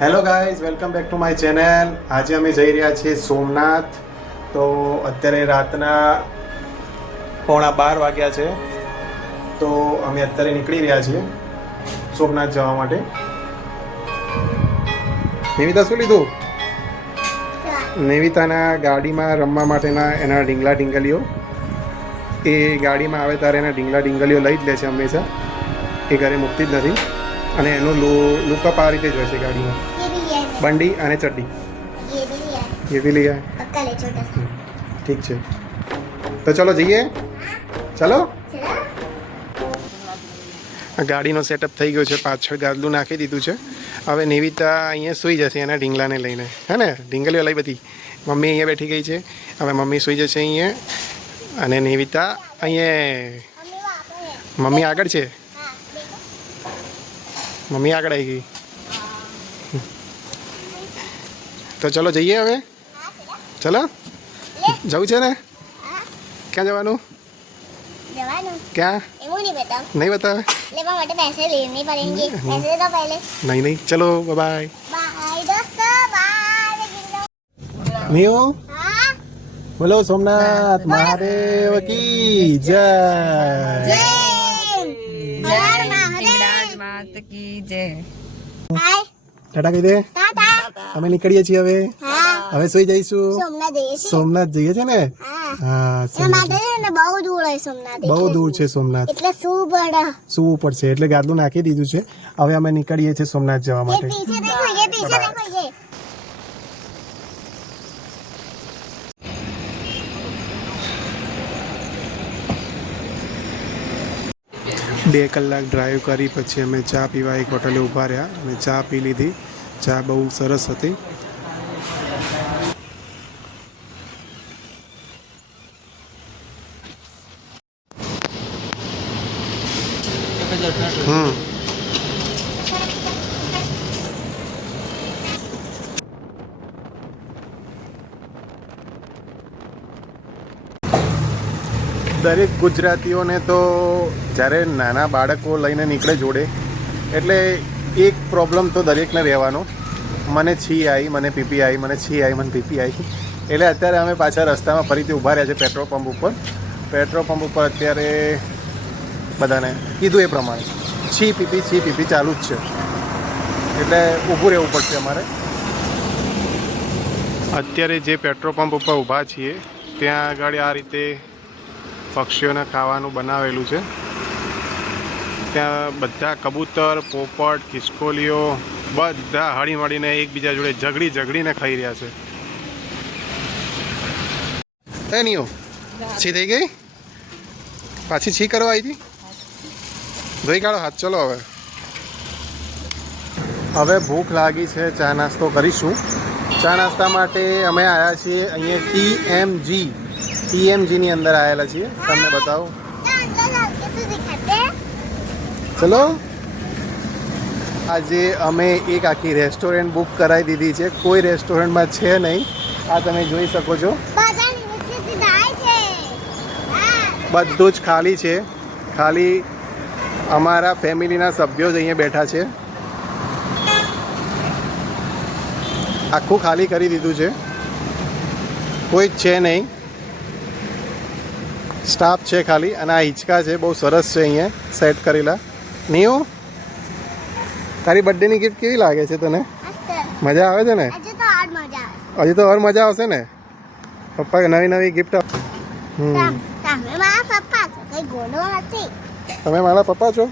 Hello guys, welcome back to my channel. આજે અમે જઈ રહ્યા છીએ સોમનાથ. તો અત્યારે રાતના 11:15 વાગ્યા છે. તો અમે અત્યારે નીકળી રહ્યા છીએ સોમનાથ જવા માટે. નિવિતા શું લીધું? નિવિતાના ગાડીમાં રમવા માટેના એના ઢીંગલા ઢીંગલીઓ. એ ગાડીમાં આવે ત્યારે એના ઢીંગલા ઢીંગલીઓ લઈ જ લે છે હંમેશા. એ ઘરે મૂકતી જ નથી. અને એનું લુકઅપ આ રીતે જ હોય છે ગાડીમાં. बंडी आने चड्डी ये भी लिया है. ठीक है, तो चलो જઈએ. ચલો. ગાડીનો સેટઅપ થઈ ગયો છે. પાછળ ગાદલું નાખી દીધું છે. હવે નિવિતા અહીંયા સૂઈ જશે એના ઢીંગલાને લઈને. હે ને, ઢીંગલીઓ લઈ બધી. મમ્મી અહીંયા બેઠી ગઈ છે. હવે મમ્મી સૂઈ જશે અહીંયા અને નિવિતા અહીંયા. મમ્મી આગળ છે. મમ્મી આગળ આવી ગઈ. તો ચલો જઈએ હવે. ચલો, જવું છે ને? ક્યાં જવાનું? क्या नहीं बतावे? नहीं चलो बाय बाय. नियो बोलो सोमनाथ महादेव की जय. ટાટા કહી દે. અમે નીકળીએ છીએ હવે. હવે સુઈ જઈશું. સોમનાથ જઈએ છે ને? હા, બહુ દૂર છે સોમનાથ. એટલે સૂવું પડશે. એટલે ગાદલું નાખી દીધું છે. હવે અમે નીકળીએ છીએ સોમનાથ જવા માટે. બે કલાક ડ્રાઈવ કરી પછી અમે ચા પીવા એક હોટલે ઊભા રહ્યા અને ચા પી લીધી. ચા બહુ સરસ હતી. દરેક ગુજરાતીઓને તો જ્યારે નાના બાળકો લઈને નીકળે જોડે એટલે એક પ્રોબ્લેમ તો દરેકને રહેવાનો. મને છી આવી, મને પીપી આવી, મને છી આવી, મને પીપી આવી. એટલે અત્યારે અમે પાછા રસ્તામાં ફરીથી ઊભા રહ્યા છે પેટ્રોલ પંપ ઉપર. પેટ્રોલ પંપ ઉપર અત્યારે બધાને કીધું એ પ્રમાણે છી પીપી ચાલુ જ છે. એટલે ઊભું રહેવું પડશે અમારે. અત્યારે જે પેટ્રોલ પંપ ઉપર ઊભા છીએ ત્યાં આગળ આ રીતે પક્ષીઓને ખાવાનું બનાવેલું છે. ત્યાં બધા કબૂતર, પોપટ, ખિસકોલીઓ બધા હળી મળીને એકબીજા જોડે ઝઘડીને ખાઈ રહ્યા છે. એ નીઓ છી થઈ ગઈ? પાછી છી કરવા આવી હતી? ધોઈ કાઢો હાથ. ચલો હવે ભૂખ લાગી છે. ચા નાસ્તો કરીશું. ચા નાસ્તા માટે અમે આવ્યા છીએ અહીંયા TMGની અંદર આવેલા છીએ. તમને બતાવો. ચલો. આજે અમે એક આખી રેસ્ટોરન્ટ બુક કરાવી દીધી છે. કોઈ રેસ્ટોરન્ટમાં છે નહીં. આ તમે જોઈ શકો છો. બધું જ ખાલી છે. ખાલી અમારા ફેમિલીના સભ્યો જ અહીંયા બેઠા છે. આખું ખાલી કરી દીધું છે. કોઈ જ છે નહીં. સ્ટાફ છે ખાલી. અને આ હિંચકા છે, બહુ સરસ છે અહીંયા સેટ કરેલા. નીઓ, તારી બર્થડેની ગિફ્ટ કેવી લાગે છે તને? મજા આવે છે ને? હજી તો ઓર મજા આવશે ને. પપ્પા નવી ગિફ્ટ. તમે મારા પપ્પા છો?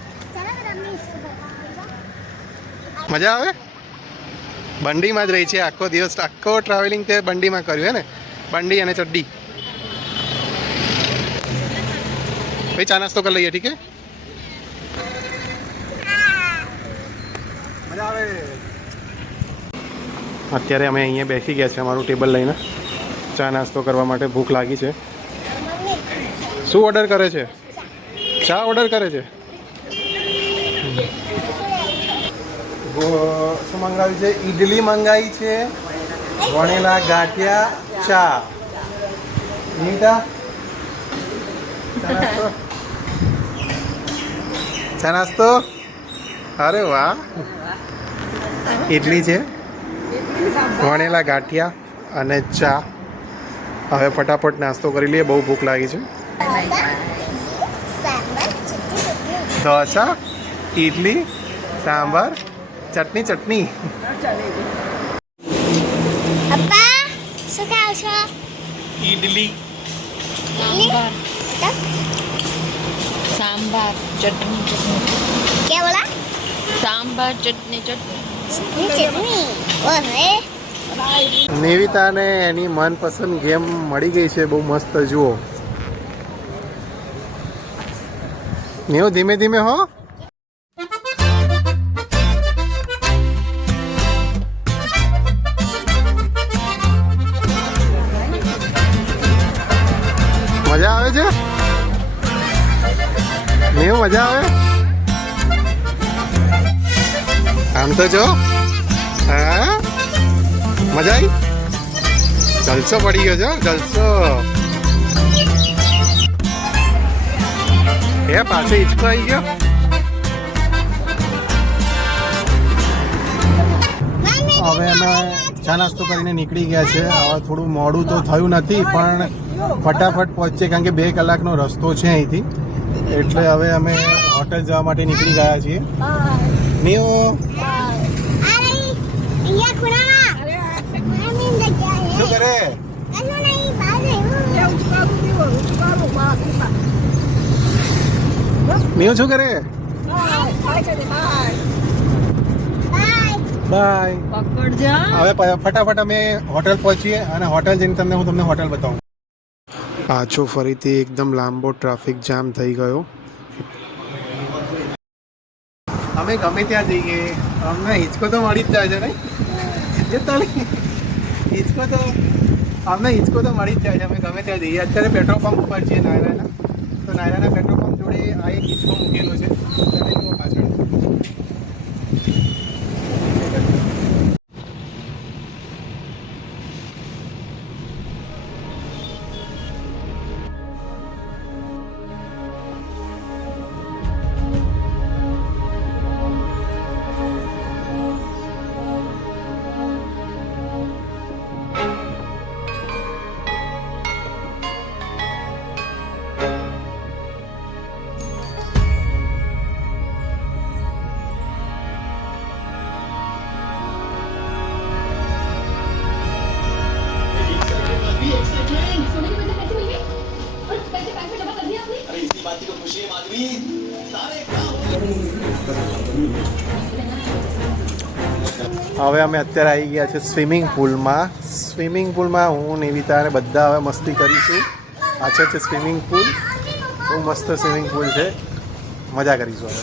મજા આવે? બંડીમાં જ રહી છે આખો દિવસ. આખો ટ્રાવેલિંગ તે બંડીમાં કર્યું હે ને? બંડી અને ચડ્ડી. ભાઈ ચા નાસ્તો કરી લઈએ. ઠીક છે? મજા આવે. અત્યારે અમે અહીંયા બેસી ગયા છે અમારું ટેબલ લઈને ચા નાસ્તો કરવા માટે. ભૂખ લાગી છે. શું ઓર્ડર કરે છે? ચા ઓર્ડર કરે છે. શું મંગાવ્યું છે? ઈડલી મંગાવી છે, વણેલા ગાંઠિયા, ચા. નીતા ચા નાસ્તો. અરે વાહ. ઇડલી છે, વણેલા ગાંઠિયા અને ચા. હવે ફટાફટ નાસ્તો કરી લઈએ, બહુ ભૂખ લાગી છે. ઢોસા, ઇડલી, સાંભાર, ચટણી. પપ્પા શું ખાવ છો? ઇડલી, सांबर चटनी क्या बोला? सांबर चटनी चटनी ओहे નિવિતાને એની મનપસંદ ગેમ મળી ગઈ છે, બહુ મસ્ત. જુઓ નીવ, ધીમે ધીમે હો. મજા આવે છે નીવ? મજા આવે? આમ તો જો. હા, મજા આવી? જલસો પડી ગયો છે, જલસો. એ પાછો હિંચકો આવી ગયો. હવે અમે ચા નાસ્તો કરીને નીકળી ગયા છે. હવે થોડું મોડું તો થયું નથી, પણ ફટાફટ પહોંચીએ, કારણ કે 2 કલાકનો રસ્તો છે અહીંથી. એટલે હવે અમે હોટેલ જવા માટે નીકળી ગયા છીએ. નીઓ શું કરે? નીઓ શું કરે? બાય. पकड़ जा હવે ફટાફટ અમે હોટેલ પહોંચીએ અને હોટેલ જઈને હું તમને હોટેલ બતાવું. પાછો ફરીથી એકદમ લાંબો ટ્રાફિક જામ થઈ ગયો. અમે ગમે ત્યાં જઈએ અમને હિંચકો તો મળી જ જાય છે નહીં? હિંચકો તો મળી જ જાય છે. અમે ગમે ત્યાં જઈએ. અત્યારે પેટ્રોલ પંપ ઉપર છીએ નાયરાના. તો નાયરાના પેટ્રોલ પંપ જોડે આ એક હિંચકો મૂકેલો છે. તમે જુઓ પાછળ. હવે અમે અત્યારે આવી ગયા છે સ્વિમિંગ પુલમાં. હું નિવિતા અને બધા હવે મસ્તી કરીશું. પાછળ છે સ્વિમિંગ પુલ, બહુ મસ્ત સ્વિમિંગ પુલ છે. મજા કરીશું હવે.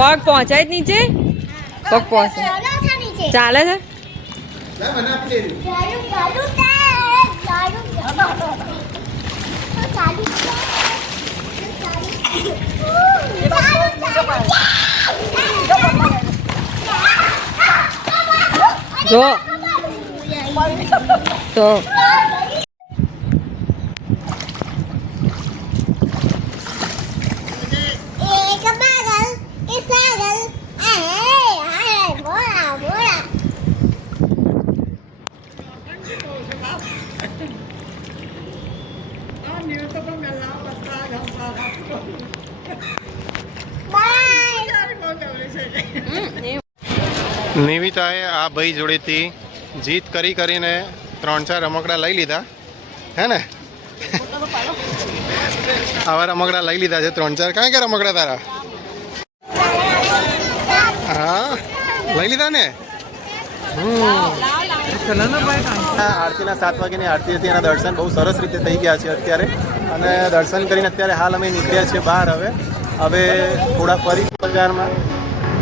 पग पहुंचाए नीचे पग पहुंचे चाले છે જો તો एक पागल के साथ નિવિતાએ આ ભાઈ જોડેથી જીત કરીને 3-4 રમકડા લઈ લીધા હે ને. આવા રમકડા લઈ લીધા છે 3-4. કાંઈ કે રમકડા તારા? હા લઈ લીધા ને. આરતીના 7 વાગ્યાની આરતી હતી. એના દર્શન બહુ સરસ રીતે થઈ ગયા છે અત્યારે. અને દર્શન કરીને અત્યારે હાલ અમે નીકળ્યા છીએ બહાર. હવે થોડા ફરીશું બજારમાં.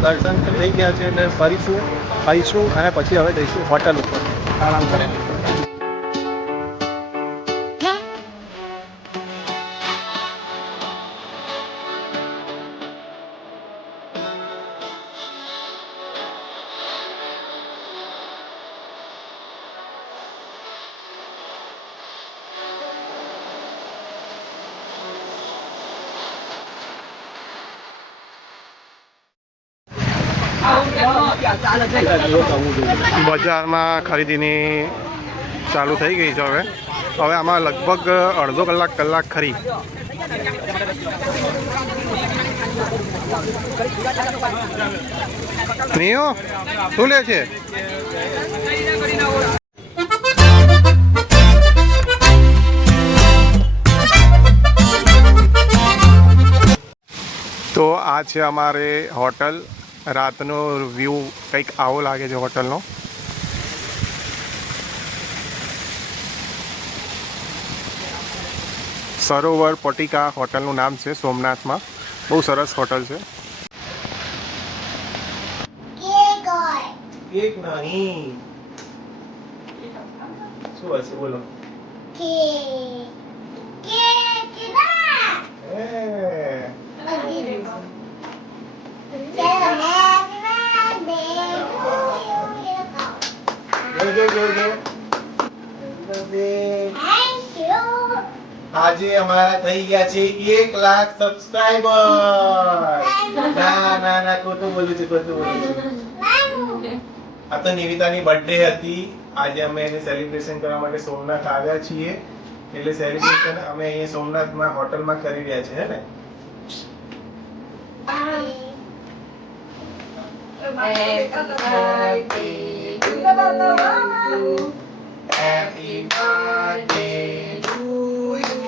દર્શન થઈ ગયા છે એટલે ફરીશું ખાઈશું અને પછી હવે જઈશું હોટલ ઉપર આરામ કરે. બજારમાં ખરીદીની ચાલુ થઈ ગઈ છે. હવે આમાં લગભગ અડધો કલાક ખરી. નિયો શું લે છે? તો આ છે અમારે હોટલ. રાતનો વ્યૂ કંઈક આવો લાગે છે હોટલનો. સરોવર પોટિકા હોટલનું નામ છે, સોમનાથમાં. બહુ સરસ હોટલ છે. કેક નહીં, શું હશે બોલો? આજે અમારા થઈ ગયા છે 1 લાખ સબસ્ક્રાઇબર. ના ખોટું બોલું છું. આ તો નિવિતાની બર્થડે હતી. આજે અમે એને સેલિબ્રેશન કરવા માટે સોમનાથ આવ્યા છીએ. એટલે સેલિબ્રેશન અમે અહીંયા સોમનાથમાં હોટલમાં કરી રહ્યા છીએ હે ને. Happy birthday to you.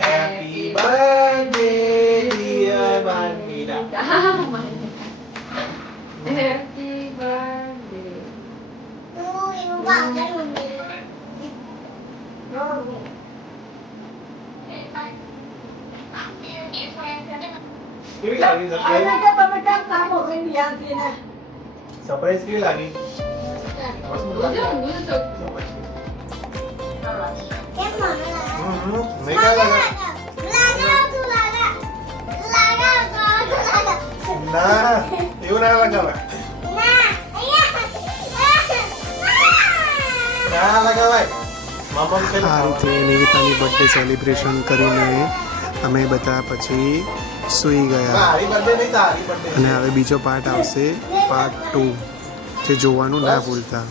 Happy birthday dear Manmina. Happy birthday. કેવી લાગી સરપ્રાઈઝ? કેવી લાગી? ના એવું ના લગાવાય. આ રીતે નિવિતાની બર્થડે સેલિબ્રેશન કરીને અમે બધા પછી સૂઈ ગયા. અને હવે બીજો પાર્ટ આવશે, પાર્ટ 2, જે જોવાનું ના ભૂલતા.